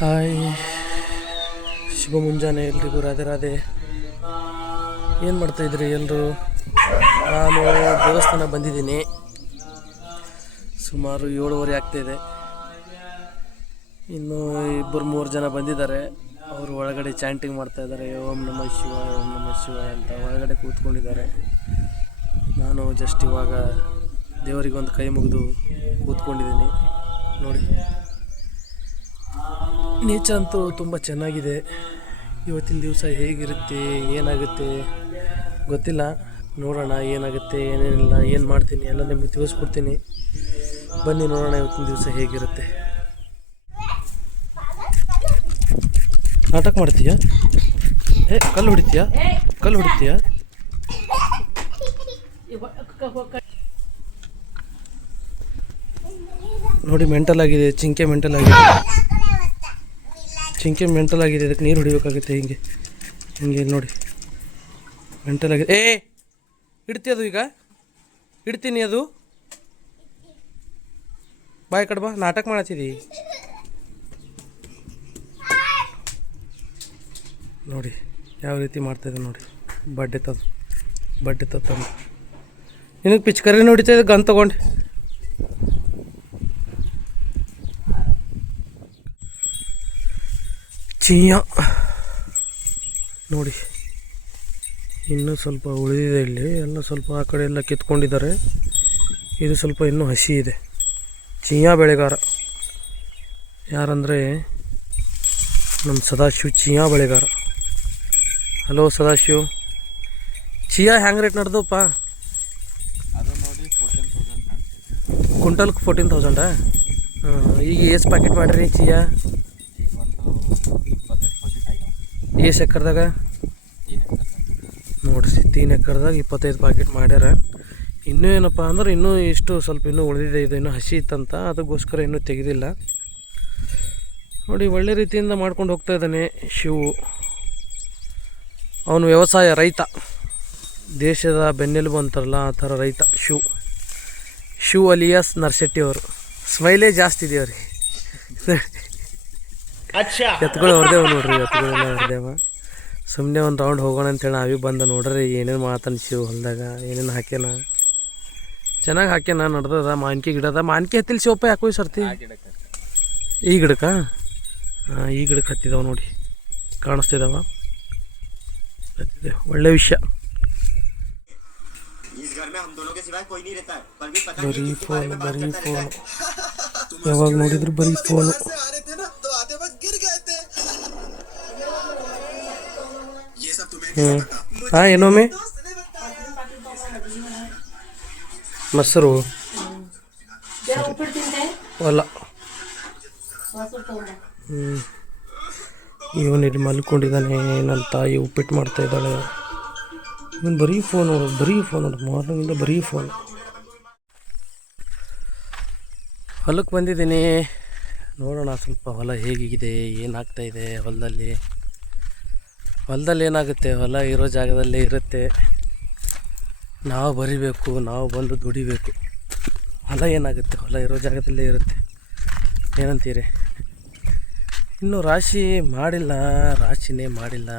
Hi, ಶುಭ ಮುಂಜಾನೆ ಎಲ್ರಿಗೂ. ರಾಧೆ ರಾಧೆ. ಏನು ಮಾಡ್ತಾಯಿದ್ರಿ ಎಲ್ಲರೂ? ನಾನು ದೇವಸ್ಥಾನ ಬಂದಿದ್ದೀನಿ. ಸುಮಾರು 7:30 ಆಗ್ತಾಯಿದೆ. ಇನ್ನೂ 2-3 ಜನ ಬಂದಿದ್ದಾರೆ. ಅವರು ಒಳಗಡೆ ಚಾಂಟಿಂಗ್ ಮಾಡ್ತಾಯಿದ್ದಾರೆ, ಓಂ ನಮಃ ಶಿವಾಯ ಓಂ ನಮಃ ಶಿವಾಯ ಅಂತ ಒಳಗಡೆ ಕೂತ್ಕೊಂಡಿದ್ದಾರೆ. ನಾನು ಜಸ್ಟ್ ಇವಾಗ ದೇವರಿಗೊಂದು ಕೈ ಮುಗಿದು ಕೂತ್ಕೊಂಡಿದ್ದೀನಿ. ನೋಡಿ, ನೇಚರ್ ಅಂತೂ ತುಂಬ ಚೆನ್ನಾಗಿದೆ. ಇವತ್ತಿನ ದಿವಸ ಹೇಗಿರುತ್ತೆ, ಏನಾಗುತ್ತೆ ಗೊತ್ತಿಲ್ಲ. ನೋಡೋಣ ಏನಾಗುತ್ತೆ, ಏನೇನಿಲ್ಲ, ಏನು ಮಾಡ್ತೀನಿ ಎಲ್ಲ ನಿಮಗೆ ತಿಳಿಸ್ಕೊಡ್ತೀನಿ. ಬನ್ನಿ ನೋಡೋಣ ಇವತ್ತಿನ ದಿವಸ ಹೇಗಿರುತ್ತೆ. ನಾಟಕ ಮಾಡ್ತೀಯಾ? ಕಲ್ಲು ಹೊಡಿತೀಯಾ? ನೋಡಿ, ಮೆಂಟಲ್ ಆಗಿದೆ ಚಿಂಕೆ, ಮೆಂಟಲ್ ಆಗಿದೆ. ಅದಕ್ಕೆ ನೀರು ಹೊಡಿಬೇಕಾಗುತ್ತೆ. ಹಿಂಗೆ ನೋಡಿ, ಮೆಂಟಲ್ ಆಗಿದೆ. ಇಡ್ತಿ ಅದು, ಈಗ ಇಡ್ತೀನಿ ಅದು. ಬಾಯ್ ಕಡ್ಬಾ, ನಾಟಕ ಮಾಡತ್ತಿದಿ ನೋಡಿ, ಯಾವ ರೀತಿ ಮಾಡ್ತಾಯಿದ್ದೆ ನೋಡಿ. ಬಡ್ಡೆ ತಮ್ಮ ನಿನಗೆ ಪಿಚ್ಕರಿ ನೋಡಿತಾ ಇದೆ, ಗನ್ ತಗೊಂಡು. ಚೀಯ ನೋಡಿ, ಇನ್ನೂ ಸ್ವಲ್ಪ ಉಳಿದಿದೆ. ಇಲ್ಲಿ ಎಲ್ಲ ಸ್ವಲ್ಪ ಆ ಕಡೆ ಎಲ್ಲ ಕಿತ್ಕೊಂಡಿದ್ದಾರೆ. ಇದು ಸ್ವಲ್ಪ ಇನ್ನೂ ಹಸಿ ಇದೆ. ಚೀಯಾ ಬೆಳೆಗಾರ ಯಾರಂದರೆ ನಮ್ಮ ಸದಾಶಿವ್ ಚೀಯಾ ಬೆಳೆಗಾರ. ಹಲೋ ಸದಾಶಿವ್, ಚೀಯಾ ಹ್ಯಾಂಗೆ ರೇಟ್ ನಡೆದಪ್ಪ? ಕ್ವಿಂಟಲ್ಗೆ 14,000. ಈಗ ಎಷ್ಟು ಪ್ಯಾಕೆಟ್ ಮಾಡಿರಿ ಚೀಯಾ? ಎಷ್ಟು ಎಕರ್ದಾಗ? ನೋಡಿರಿ, 3 ಎಕರ್ದಾಗ 25 ಪ್ಯಾಕೆಟ್ ಮಾಡ್ಯಾರ. ಇನ್ನೂ ಏನಪ್ಪ ಅಂದ್ರೆ ಇನ್ನೂ ಇಷ್ಟು ಸ್ವಲ್ಪ ಇನ್ನೂ ಉಳಿದಿದೆ. ಇದು ಇನ್ನೂ ಹಸಿ ಇತ್ತಂತ, ಅದಕ್ಕೋಸ್ಕರ ಇನ್ನೂ ತೆಗೆದಿಲ್ಲ. ನೋಡಿ, ಒಳ್ಳೆ ರೀತಿಯಿಂದ ಮಾಡ್ಕೊಂಡು ಹೋಗ್ತಾ ಇದ್ದಾನೆ ಶಿವು. ಅವನು ವ್ಯವಸಾಯ ರೈತ, ದೇಶದ ಬೆನ್ನೆಲುಬು ಅಂತಾರಲ್ಲ ಆ ಥರ ರೈತ ಶಿವ್ ಅಲಿಯಾಸ್ ನರ್ಶೆಟ್ಟಿ ಅವರು. ಸ್ಮೈಲೇ ಜಾಸ್ತಿ ಇದೆಯವ್ರಿ. ಎತ್ಗಳು ಹೊಡೆದೇವ ನೋಡ್ರಿ, ಎತ್ಗಳೆಲ್ಲ ಹೊಡೆದೇವ. ಸುಮ್ಮನೆ ಒಂದು ರೌಂಡ್ ಹೋಗೋಣ ಅಂತೇಳಿ ನಾವೀಗ ಬಂದ. ನೋಡ್ರಿ ಏನೇನು ಮಾಡ್ತಾನೆ ಶಿವ್ ಹೊಲದಾಗ, ಏನೇನು ಹಾಕ್ಯಾನ. ಚೆನ್ನಾಗಿ ಹಾಕ್ಯಾನ, ನಡ್ದದ. ಮಾನ್ಕಿ ಗಿಡದ ಮಾನ್ಕಿ ಹತ್ತಿಲ್ಲ ಶಿವಪ್ಪ, ಯಾಕೋ ಈ ಸರ್ತಿ ಈ ಗಿಡಕ್ಕೆ ಈ ಗಿಡಕ್ಕೆ ಹತ್ತಿದಾವ ನೋಡಿ, ಕಾಣಿಸ್ತಿದ್ದಾವ. ಹತ್ತಿದೆ, ಒಳ್ಳೆ ವಿಷಯ. ಬರೀ ಫೋನು ಯಾವಾಗ ನೋಡಿದ್ರು ಬರೀ ಫೋನು. ಏನೊಮ್ಮೆ ಮೊಸರು ಅಲ್ಲ. ಇವನಿಲ್ಲಿ ಮಲ್ಕೊಂಡಿದ್ದಾನೆ. ನನ್ನ ತಾಯಿ ಉಪ್ಪಿಟ್ಟು ಮಾಡ್ತಾ ಇದ್ದಾಳೆ. ಇವನು ಬರೀ ಫೋನ್ ನೋಡು, ಮಾರ್ನಿಂಗಿಂದ ಬರೀ ಫೋನ್. ಹೊಲಕ್ಕೆ ಬಂದಿದ್ದೀನಿ. ನೋಡೋಣ ಸ್ವಲ್ಪ ಹೊಲ ಹೇಗಿದೆ, ಏನಾಗ್ತಾಯಿದೆ ಹೊಲದಲ್ಲಿ ಏನಾಗುತ್ತೆ. ಹೊಲ ಇರೋ ಜಾಗದಲ್ಲೇ ಇರುತ್ತೆ, ನಾವು ಬರಿಬೇಕು, ನಾವು ಬಂದು ದುಡಿಬೇಕು. ಹೊಲ ಏನಾಗುತ್ತೆ, ಹೊಲ ಇರೋ ಜಾಗದಲ್ಲೇ ಇರುತ್ತೆ. ಏನಂತೀರಿ? ಇನ್ನೂ ರಾಶಿನೇ ಮಾಡಿಲ್ಲ.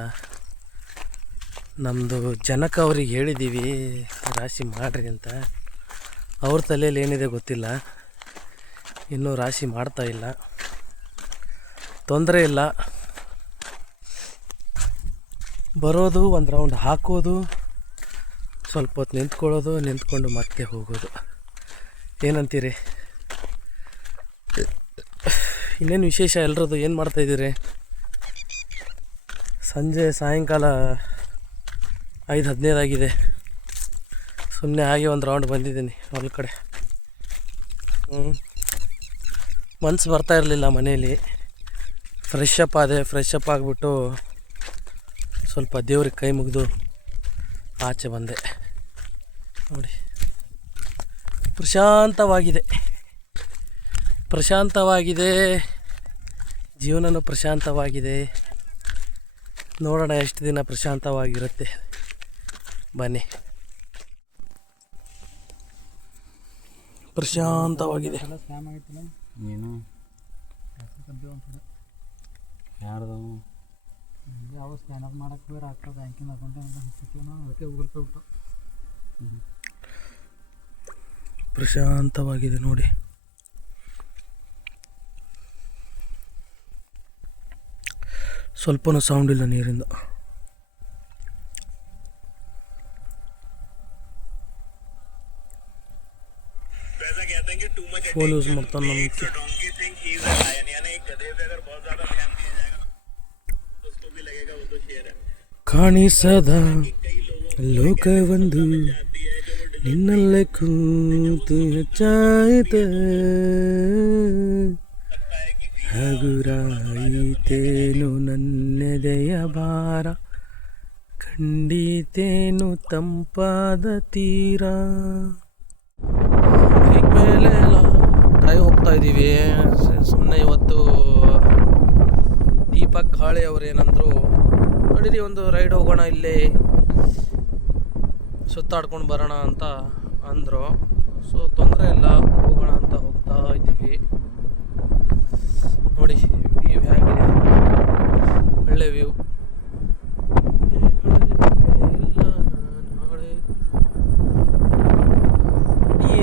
ನಮ್ಮದು ಜನಕ್ಕೆ ಅವ್ರಿಗೆ ಹೇಳಿದ್ದೀವಿ ರಾಶಿ ಮಾಡಿರಿ ಅಂತ. ಅವ್ರ ತಲೆಯಲ್ಲಿ ಏನಿದೆ ಗೊತ್ತಿಲ್ಲ, ಇನ್ನೂ ರಾಶಿ ಮಾಡ್ತಾಯಿಲ್ಲ. ತೊಂದರೆ ಇಲ್ಲ, ಬರೋದು, ಒಂದು ರೌಂಡ್ ಹಾಕೋದು, ಸ್ವಲ್ಪ ಹೊತ್ತು ನಿಂತ್ಕೊಂಡು ಮತ್ತೆ ಹೋಗೋದು. ಏನಂತೀರಿ? ಇನ್ನೇನು ವಿಶೇಷ ಎಲ್ರದ್ದು? ಏನು ಮಾಡ್ತಾಯಿದ್ದೀರಿ? ಸಾಯಂಕಾಲ 5:15 ಆಗಿದೆ. ಸುಮ್ಮನೆ ಹಾಗೆ ಒಂದು ರೌಂಡ್ ಬಂದಿದ್ದೀನಿ ಹೊಲ ಕಡೆ. ಮನಸ್ಸು ಬರ್ತಾ ಇರಲಿಲ್ಲ ಮನೇಲಿ. ಫ್ರೆಶ್ ಅಪ್ ಆಗಿಬಿಟ್ಟು ಸ್ವಲ್ಪ ದೇವ್ರಿಗೆ ಕೈ ಮುಗಿದು ಆಚೆ ಬಂದೆ. ನೋಡಿ, ಪ್ರಶಾಂತವಾಗಿದೆ, ಜೀವನನೂ ಪ್ರಶಾಂತವಾಗಿದೆ. ನೋಡೋಣ ಎಷ್ಟು ದಿನ ಪ್ರಶಾಂತವಾಗಿರುತ್ತೆ. ಬನ್ನಿ. ಪ್ರಶಾಂತವಾಗಿದೆ. ಯಾರ್ದು ಯಾವ ಸ್ಕ್ಯಾನರ್ ಮಾಡಕ್ಕೆ ಬೇರೆ ಆಗ್ತದೆ ಬ್ಯಾಂಕಿನ ಅಕೌಂಟ್ ಅಂತ ಹಚ್ಚಿರ್ತೀವಿ ನಾವು ಅದಕ್ಕೆ ಗೂಗಲ್ ಪೇ ಬಿಟ್ಟು ಪ್ರಶಾಂತವಾಗಿದೆ ನೋಡಿ. ಸ್ವಲ್ಪನೂ ಸೌಂಡ್ ಇಲ್ಲ ನೀರಿಂದ. ಫೋನ್ ಯೂಸ್ ಮಾಡ್ತಾನೆ ನಮ್ಗೆ. ಕಾಣಿಸದ ಲೋಕವೊಂದು ನಿನ್ನಲ್ಲೇ ಕೂತು ಹೆಚ್ಚಾಯಿತ ಹಗುರಾಯಿತೇನು ನನ್ನೆದೆಯ ಭಾರ ಕಂಡಿತೇನು ತಂಪಾದ ತೀರ. ಬೈಕ್ ಮೇಲೆ ಡ್ರೈವ್ ಹೋಗ್ತಾ ಇದ್ದೀವಿ. ಸುಮ್ಮನೆ ಇವತ್ತು ದೀಪಕ್ ಹಾಳೆ ಅವ್ರು ಏನಂದರು, ನಡೀರಿ ಒಂದು ರೈಡ್ ಹೋಗೋಣ, ಇಲ್ಲೇ ಸುತ್ತಾಡ್ಕೊಂಡು ಬರೋಣ ಅಂತ ಅಂದರು. ಸೊ ತೊಂದರೆ ಇಲ್ಲ, ಹೋಗೋಣ ಅಂತ ಹೋಗ್ತಾ ಇದ್ದೀವಿ. ನೋಡಿ ವ್ಯೂ ಹೇಗಿದೆ, ಒಳ್ಳೆ ವ್ಯೂ.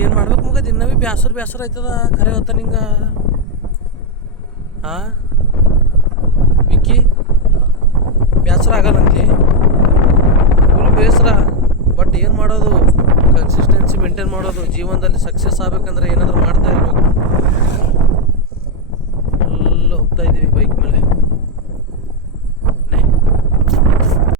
ಏನು ಮಾಡ್ಬೇಕು ಮಗ, ದಿನ ಭೀ ಬ್ಯಾಸರ ಆಯ್ತದ ಖರೆ ಹೊತ್ತ ನಿಂಗೆ. ಹಾಂ ವಿಕ್ಕಿ, ಬೇಸರ ಆಗಲ್ಲಂತಿ, ಫುಲ್ ಬೇಸರ. ಬಟ್ ಏನು ಮಾಡೋದು, ಕನ್ಸಿಸ್ಟೆನ್ಸಿ ಮೇಂಟೈನ್ ಮಾಡೋದು. ಜೀವನದಲ್ಲಿ ಸಕ್ಸಸ್ ಆಗಬೇಕಂದ್ರೆ ಏನಾದರೂ ಮಾಡ್ತಾ ಇರಬೇಕು. ಎಲ್ಲ ಹೋಗ್ತಾ ಇದ್ದೀವಿ ಬೈಕ್ ಮೇಲೆ.